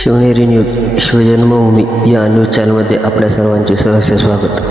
Shivneri news शिवजन्मभूमी या news चॅनलमध्ये आपल्या सर्वांचे सहर्ष स्वागत.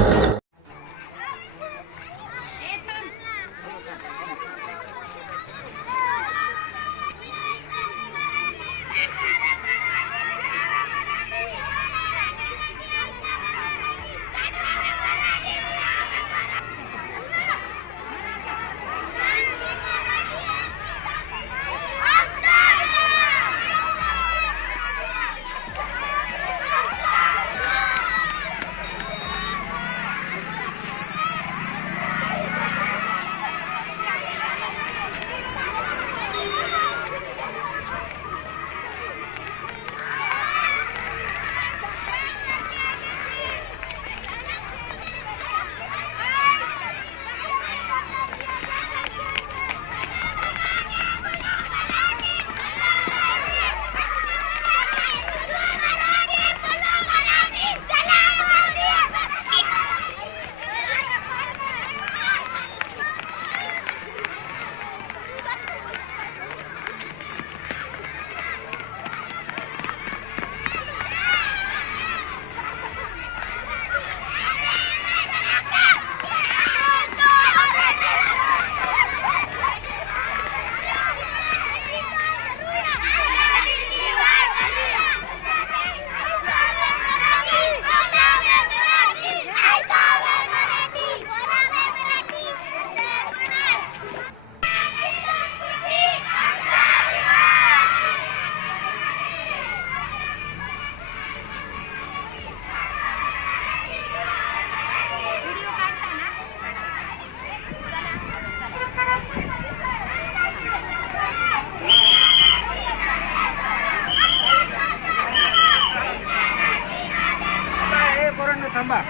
थांबा.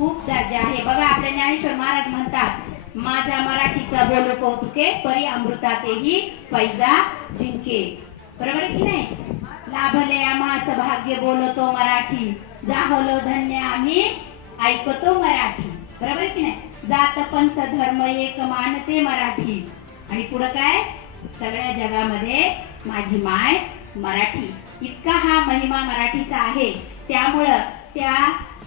खूप दर्जा आहे. बघा आपले ज्ञानेश्वर महाराज म्हणतात, माझ्या मराठीचा बोलो कौतुके परी अमृतातेही पैजा जिंके. बरोबर आहे की नाही? लाभले आम्हास भाग्य बोलतो मराठी, जाहलो धन्य आम्ही ऐकतो मराठी. बरोबर आहे की नाही? जात पंथ धर्म एक मानते मराठी. आणि पुढे काय? सगळ्या जगामध्ये माझी माय मराठी. इतका हा महिमा मराठीचा आहे. त्यामुळं त्या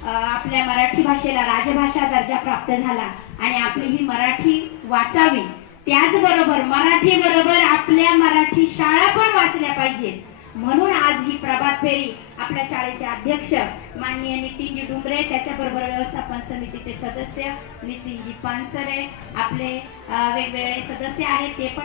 आपल्या मराठी भाषेला राजभाषा दर्जा प्राप्त झाला आणि आपली ही मराठी वाचावी. त्याचबरोबर मराठी बरोबर आपल्या मराठी शाळा पण वाचल्या पाहिजेत. म्हणून आज ही प्रभात फेरी आपल्या शाळेचे अध्यक्ष माननीय नितीनजी डुंबरे, त्याच्याबरोबर व्यवस्थापन समितीचे सदस्य नितीनजी पानसरे, आपले वेगवेगळे सदस्य आहेत ते पण